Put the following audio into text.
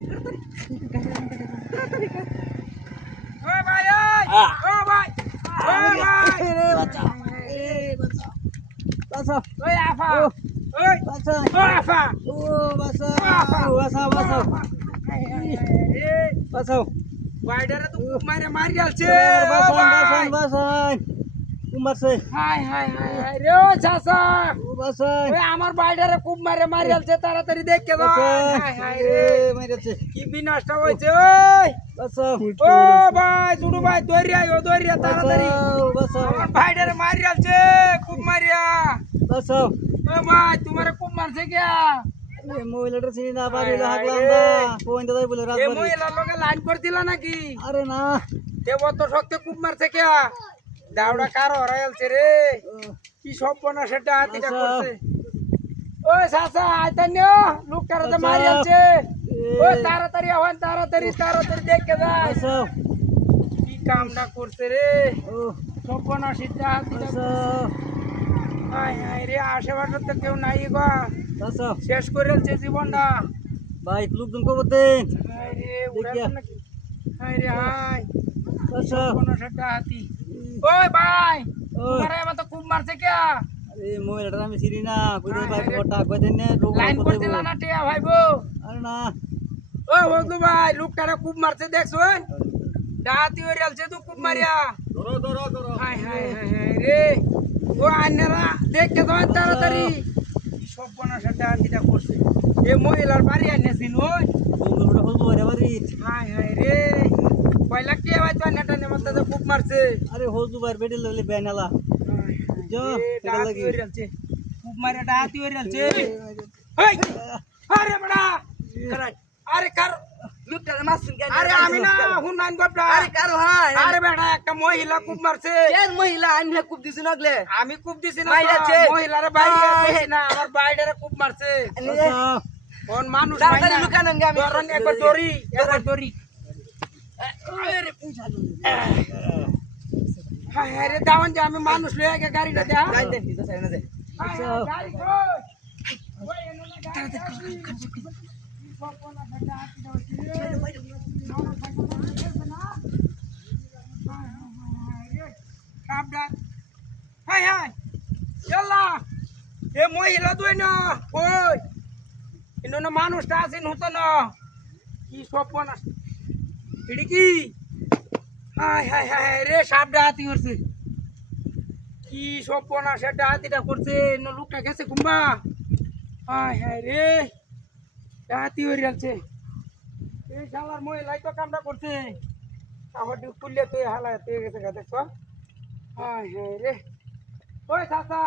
ও ভাই ও ভাই ও ভাই রে বাচ্চা বাচ্চা ওই আফা ও ওই বাচ্চা ও আফা ও বাচ্চা বাচ্চা বাচ্চা বাচ্চা বাইডারে তো খুব মারি আলছে বাসন বাসন বাসন কুমারছে হাই হাই হাই হাই রে ও চাচা ও বাসন ওই আমার বাইডারে খুব মারি আলছে তাড়াতাড়ি দেখকে দাও হাই হাই রে মেরেছে কি বিনাশটা হইছে ওই বাচ্চা ও ভাই ছোট ভাই দৌড়িয়া তাড়াতাড়ি বাচ্চা আমার ভাইটারে মারি আলছে খুব মারিয়া বাচ্চা ও ভাই তোমারে খুব মারছে কিয়া এই মহিলাটা চিনি না বাড়ি লাগলাম না কোন দাদাই বলে রাত এই বাড়ি মহিলার লগে লাইন করছিলা নাকি আরে না দেব তো শক্তি খুব মারছে কিয়া দাওড়া কার হরাইলছে রে কি সব বনা সেটা হাতিটা আচ্ছা। করছে ওই চাচা আইতান্য লোকটারে তো মারি আলছে ওই তাড়াতাড়ি আওয়ান তাড়াতাড়ি দেখকে যায় বাচ্চা কি কামটা করছে রে ও সব বনা সেটা হাতিটা বাচ্চা হাই হাই রে আশেপাশে তো কেউ নাই গো বাচ্চা শেষ করে ফেলছে জীবনটা ভাই লোকজন খবর দেন হাই রে দেখিয়া। উড়াবে নাকি হাই রে হাই বাচ্চা কোনো সেটা হাতি ওই ভাই ও তোমারে আমার তো খুব মারছে কে আরে মহিলাটা আমি চিনি না কই হ্যাঁ, ভাই হ্যাঁ রে। খবরটা কই দেন না লোক লাইন কোথায় করছিল বল না টিয়া ভাইবো আরে না ও বন্ধু ভাই লোকটারে খুব মারছে দেখছুন ডাহাতি হয়ে গেলছে তো খুব মারিয়া ধরো হাই হাই হাই হাই রে ও আন্নারা দেখতে তো তাড়াতাড়ি কি সব বনা সেটা হাতিটা করছে এ মহিলার বাড়ি আনেছিল ওই বন্ধুটা হল বরে বাড়ি হাই হাই রে কয়লা টিয়া ভাই তো নেটা নেমতে তো খুব মারছে আরে হজু ভাই বেডে ললে বেনালা যা এটা লাগি খুব মারে ডাহাতি হয়ে গেলছে হেই আরে বড়া আরে কার লোকটারে মারছেন কেন? আরে আমি না হুনান গপটা আরে কারো হয় আরে বেটা একটা মহিলা খুব মারছে কেন মহিলা আইনে খুব দিছি নগলে আমি খুব দিছি না মাইরা তো, ছে। মহিলারে বাইরে দিছি না আমার বাইরে খুব মারছে বাচ্চা কোন মানুষ তাড়াতাড়ি মাইনা লুকানো গে আমি ধরন একবার দড়ি হ্যাঁ হ্যাঁ রে দাওয়ান যে আমি মানুষ লয়ে আগে গাড়িটা দে যাই দেন তো সাইনা দে হ্যাঁ, হ্যাঁ, গাড়ি কই? ওই এনো না গাড়ি। সপনা বেটা হাতি দাও ছি। নানা সাইকেল করে ফেলবে না? হ্যাঁ, হ্যাঁ, হ্যাঁ, রে। সাবধান। হাই হাই ইয়াল্লা এ মহিলা দুই না ওই ইনো না মানুষটা আছেন হতো না কি সপনা এডি কি হাই হাই হাই রে সাবধান হাতি করছে কি সপনা সেটা হাতিটা করছে ইনো লোকটা গেছে কুম্বা হাই হাই রে হাতি হয়ে গেছে এই শালার মহিলাই তো কামটা করছে কাপড় খুললে তুই হালা তুই গেছে দেখছ হাই হাই রে ওই চাচা